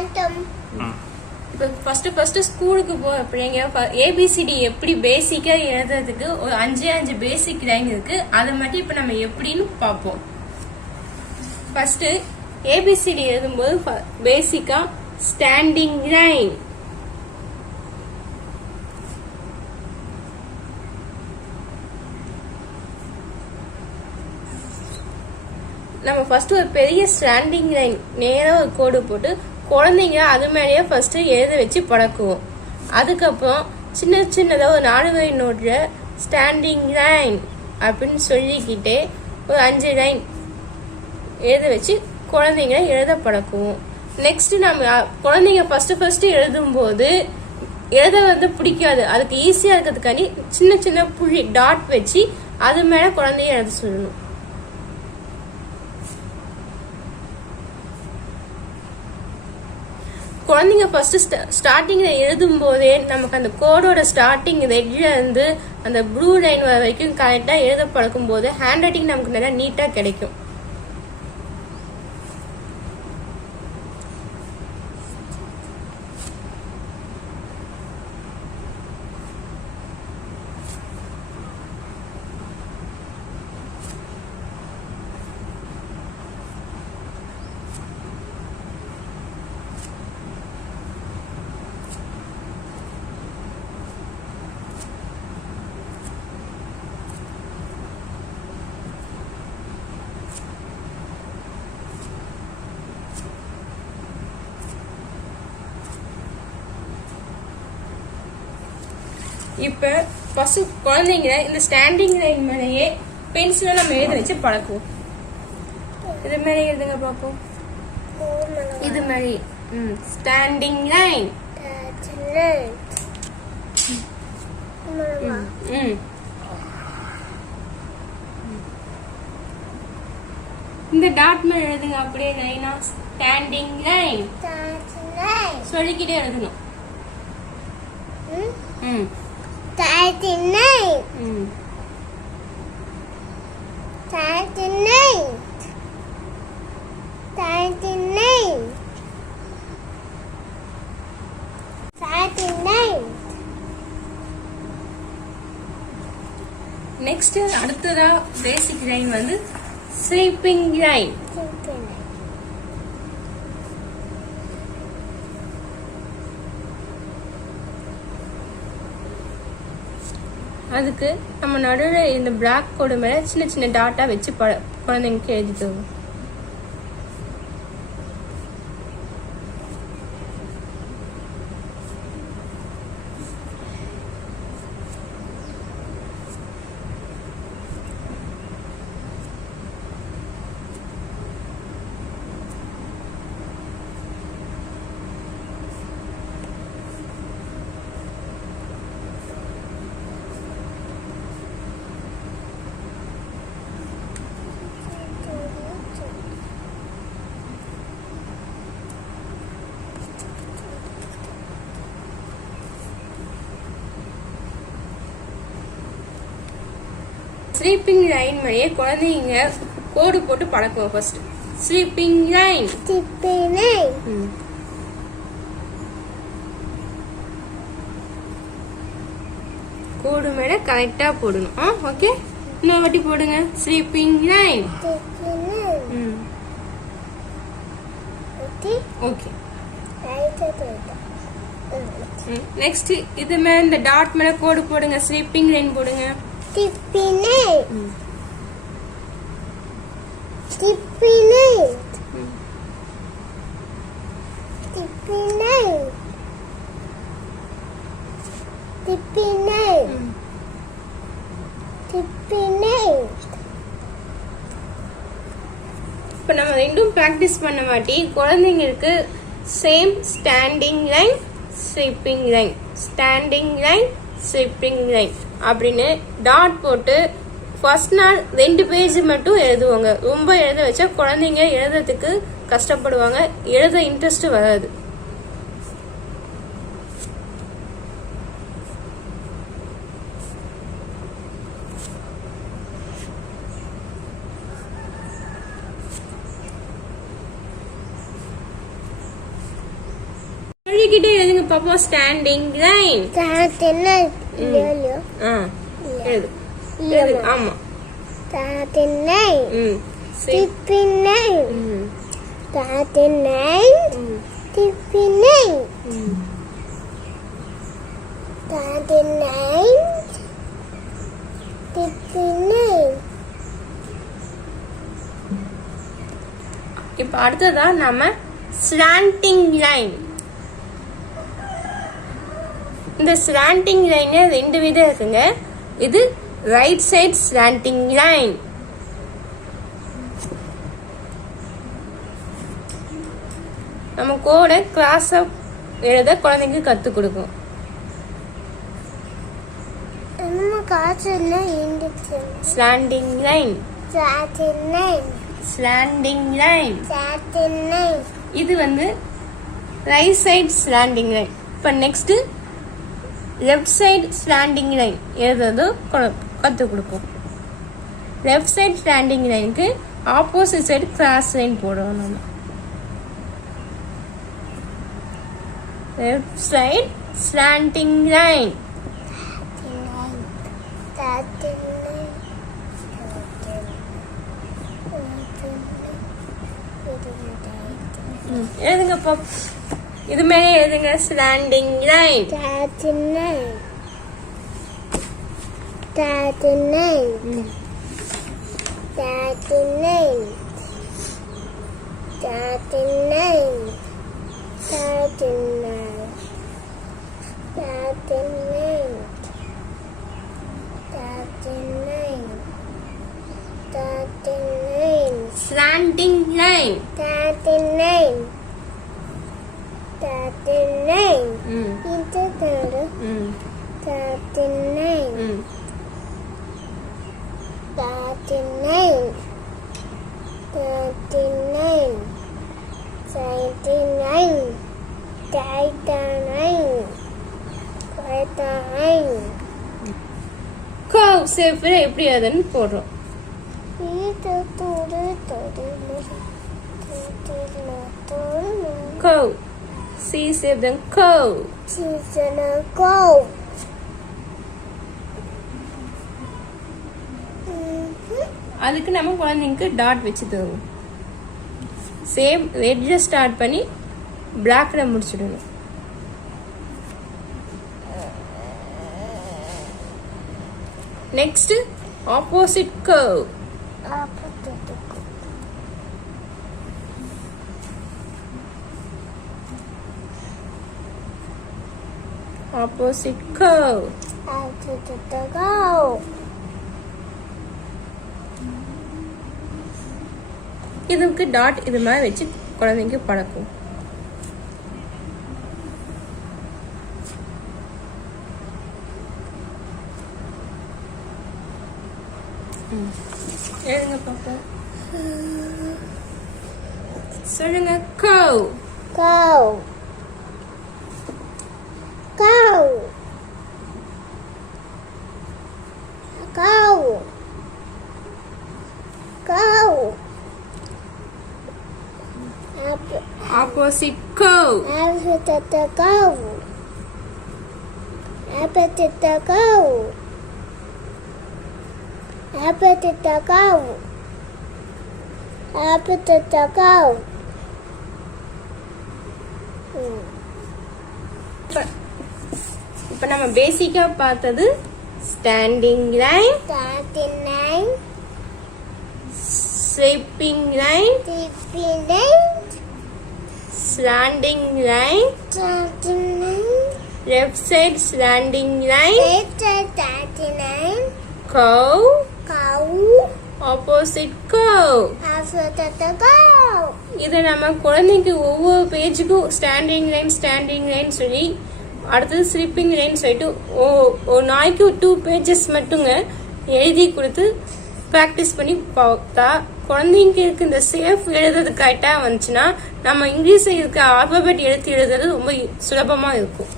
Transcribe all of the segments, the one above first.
இப்போ ஃபர்ஸ்ட் ஸ்கூலுக்கு போறீங்க ஏபிசிடி எப்படி பேசிக்கா எழுதுறதுக்கு ஒரு 5 பேசிக் லைன் இருக்கு. அதை மட்டும் இப்ப நம்ம எப்படின்னு பார்ப்போம். ஃபர்ஸ்ட் ஏபிசிடி எழுதும்போது பேசிக்கா ஸ்டாண்டிங் லைன், நம்ம ஃபர்ஸ்ட் ஒரு பெரிய ஸ்டாண்டிங் லைன் நேரா ஒரு கோடு போட்டு குழந்தைங்க அது மேலேயே ஃபர்ஸ்ட் எழுத வச்சு பழக்குவோம். அதுக்கப்புறம் சின்ன சின்னதா ஒரு 4 வரி நோட்ல ஸ்டாண்டிங் லைன் அப்படின்னு சொல்லிக்கிட்டே ஒரு 5 லைன் எழுத வச்சு குழந்தைங்க எழுத பழக்குவோம். நெக்ஸ்ட் நம்ம குழந்தைங்க ஃபர்ஸ்ட் எழுதும்போது எழுத பிடிக்காது, அதுக்கு ஈஸியா இருக்கிறதுக்காண்டி சின்ன சின்ன புள்ளி டாட் வச்சு அது மேல குழந்தைங்க எழுத சொல்லணும். குழந்தைங்க ஃபர்ஸ்ட் ஸ்டார்டிங்ல எழுதும் போதே நமக்கு அந்த கோடோட ஸ்டார்டிங் ரெட்ல இருந்து அந்த ப்ளூ லைன் வரைக்கும் கரெக்டா எழுத பழக்கும் போது ஹேண்ட் ரைட்டிங் நமக்கு நல்லா நீட்டா கிடைக்கும். இப்ப ஃபர்ஸ்ட் குழந்தைங்க இந்த ஸ்டாண்டிங் லைன் மேலேயே பென்சில நம்ம எழுத வச்சு பழக்குவோம். இது மேலே எழுதுங்க பாப்போம். இது மாதிரி ஸ்டாண்டிங் லைன். இந்த டாட் மேல எழுதுங்க அப்படியே லைனா ஸ்டாண்டிங் லைன் சொல்லிக்கிட்டே எழுதணும். நெக்ஸ்ட் அடுத்ததா பேசிக் லைன் வந்து ஸ்லீப்பிங் லைன். அதுக்கு நம்ம நடுவில் இந்த பிளாக் கோடு மேல சின்ன சின்ன டாட்டா வச்சு குழந்தைங்களுக்கு எழுதிட்டு ஸ்லீப்பிங் லைன் மாதிரியே குழந்தைங்க கோடு போட்டு பழக்குவோம். ஃபர்ஸ்ட் ஸ்லீப்பிங் லைன் கோடு மேல கரெக்டா போடணும். ஓகே, இன்னொரு வாட்டி போடுங்க. Sleeping line. ஓகே, நெக்ஸ்ட் இது மேல இந்த டாட் மேல கோடு போடுங்க. ஸ்லீப்பிங் லைன் போடுங்க. இப்ப நம்ம ரெண்டும் பிராக்டிஸ் பண்ண மாட்டி குழந்தைங்களுக்கு same standing line sleeping line standing line sleeping line அப்படின்னு டாட் போட்டு ஃபர்ஸ்ட் நாள் 2 பேஜ் மட்டும் எழுதுவாங்க. ரொம்ப எழுத வச்சா குழந்தைங்க எழுதுறதுக்கு கஷ்டப்படுவாங்க, எழுத இன்ட்ரெஸ்ட் வராது. எழுதிக்கிட்டே எழுதுங்க பாப்போம். Standing line. எழுது. ஆமா. Starting line. Tipping line. Starting line. Tipping line. Starting line. Tipping line. இப்ப அடுத்ததா நாம ஸ்லாண்டிங் லைன். இந்த ஸ்லாண்டிங் லைன் 2 விதம் இருக்குங்க. இது ரைட் சைடு ஸ்லாண்டிங் லைன். நம்ம கோட கிராஸா எழுத குழந்தைங்க கத்து கொடுக்கும். Slanting line. Slanting line. இது ரைட் சைடு ஸ்லாண்டிங் லைன். இப்ப next left side slanting line எழுதுறது கத்து கொடுப்போம். லெஃப்ட் சைடு ஸ்லாண்டிங் லைனுக்கு ஆப்போசிட் சைடு கிராஸ் லைன் போடுவோம். நம்ம லெஃப்ட் சைடு ஸ்லாண்டிங் லைன். எழுதுங்க பாப். இது மேலே எழுதுங்க. Slanting line. Starting line. Starting line. Starting line. Starting line. Starting line. Starting line. Starting line. Starting line. Slanting line. Starting line. Starting line. Into the starting line. Starting line. Starting line. Starting line. Starting line. Starting line. Curve shape எப்படி அதுன்னு போடுறோம். Curve. C shape then curve. Curve. அதுக்கு நம்ம குழந்தைங்களுக்கு டாட் வச்சு தருவோம். சேம் ரெட்ல ஸ்டார்ட் பண்ணி பிளாக்ல முடிச்சிடணும். Next opposite curve. Opposite curve. Opposite curve. இதுக்கு டாட் இது மாதிரி வச்சு குழந்தைங்க பழக்கும். எழுதுங்க பாப்போம். சொல்லுங்க. curve. Curve. Curve. Curve. Curve. Opposite curve. Opposite curve. Opposite curve. Opposite curve. Opposite curve. இப்ப நம்ம பேசிக்கா பார்த்தது standing line, Starting line. Sweeping line, Tipping line. Slanting line, Starting line. Left side slanting line, Left side starting line. Curve, Curve. Opposite curve. Opposite curve. இதை நம்ம குழந்தைக்கு ஒவ்வொரு பேஜுக்கும் standing line சொல்லி அடுத்தது ஸ்லீப்பிங் லைன் சொல்லிட்டு ஒரு நாய்க்கு 2 பேஜஸ் மட்டுங்க எழுதி கொடுத்து ப்ராக்டிஸ் பண்ணி பார்த்தா குழந்தைங்களுக்கு இந்த சேஃப் எழுதுறது கரெக்டா வந்துச்சுன்னா நம்ம இங்கிலீஷ்ல இருக்க ஆல்பபெட் எழுத்து எழுதுறது ரொம்ப சுலபமா இருக்கும்.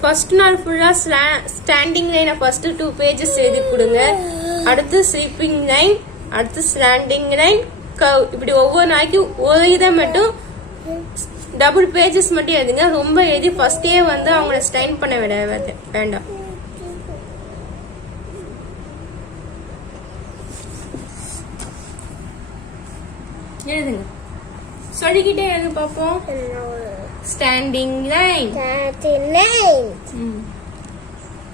ஃபர்ஸ்ட் நாள் ஃபுல்லா ஸ்டாண்டிங் லைனை ஃபர்ஸ்ட் 2 பேஜஸ் எழுதி கொடுங்க. அடுத்து ஸ்லீப்பிங் லைன், அடுத்து ஸ்லாண்டிங் லைன், கர்வ். இப்படி ஒவ்வொரு நாளைக்கு ஒரு இதை மட்டும் டபுள் பேஜஸ் மட்டும் எழுதுங்க. ரொம்ப எழுதி ஃபர்ஸ்டே வந்து அவங்கள ஸ்டைன் பண்ண விட வேண்டாம். எழுதுங்க, சொல்லிக்கிட்டே எழுது பாப்போம். Standing line, 39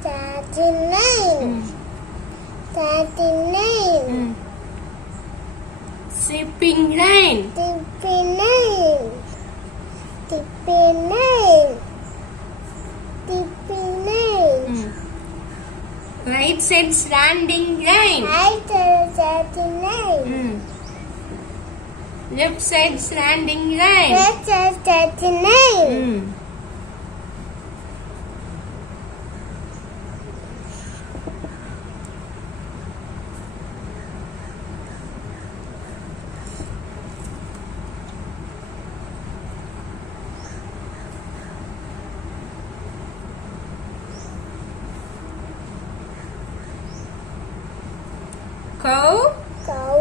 39 39 slipping line, 39 39 39 right side standing line, 39 left side standing line. 39 Curve, Cow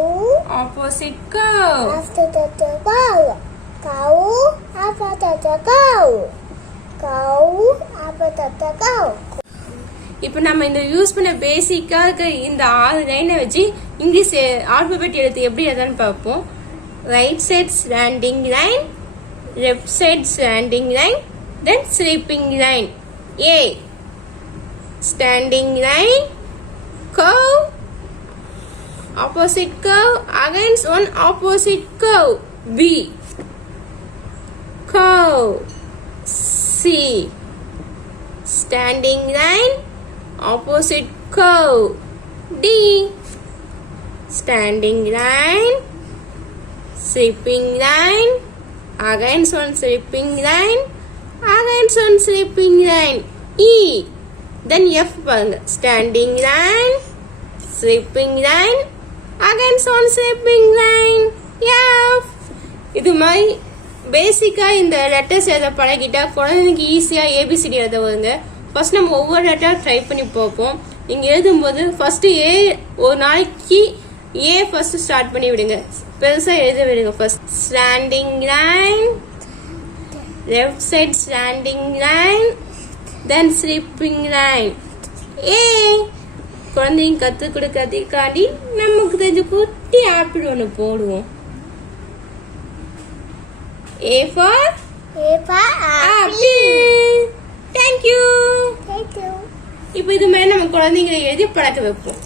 opposite curve. after the cow. Cow after the cow. Cow after the cow. இப்போ நம்ம இந்த யூஸ் பண்ண பேசிக்கா இருக்க இந்த 6 லைனை வச்சு இங்கிலீஷ் ஆல்பபெட் எழுத்து எப்படி எழுதுன்னு பார்ப்போம். Right side standing line, left side standing line, then sleeping line. A standing line, curve, opposite curve against one opposite curve. B curve. C standing line, opposite curve. D standing line, slipping line, against one slipping line, against one slipping line. E then F பாருங்க, standing line, slipping line, against one slipping line. F. இது மாதிரி பேசிக்கா இந்த லெட்டர்ஸ் எழுத பழகிட்டா குழந்தைங்களுக்கு ஈஸியா ஏபிசிடி எழுத வருங்க. ஃபர்ஸ்ட் நம்ம ஒவ்வொரு லெட்டர் ட்ரை பண்ணி பார்ப்போம். நீங்க எழுதும்போது ஃபர்ஸ்ட் ஏ ஒரு நாளைக்கு ஏ ஃபர்ஸ்ட் ஸ்டார்ட் பண்ணி விடுங்க, பெருசா எழுத விடுங்க. First standing line, left side standing line, then sleeping line. ஏ குழந்தைங்க கத்து கொடுக்கறதுக்காண்டி நமக்கு தெரிஞ்ச குட்டி ஆப்பிள் ஒன்று போடுவோம். A for apple. Thank you. Thank you. இப்போ இது மாதிரி நம்ம குழந்தைங்களை எழுதி பழக்க வைப்போம்.